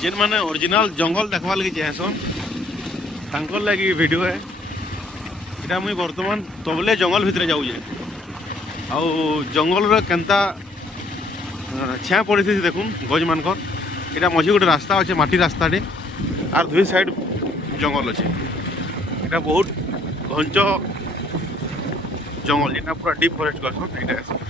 जेन माने ओरिजिनल जंगल देखवा लगी चाहसन तांकर लगी वीडियो है। इटा मुई वर्तमान तबले जंगल भितर जाऊे आउ जंगल केनता छाया पड़ी देखुन गज मानकर। इटा मझी गोटे रास्ता अच्छे माटी रास्ताटे आर दुई साइड जंगल अच्छे। इटा बहुत घंच जंगल जेटा पूरा डीप फरेस्ट करसन इटा।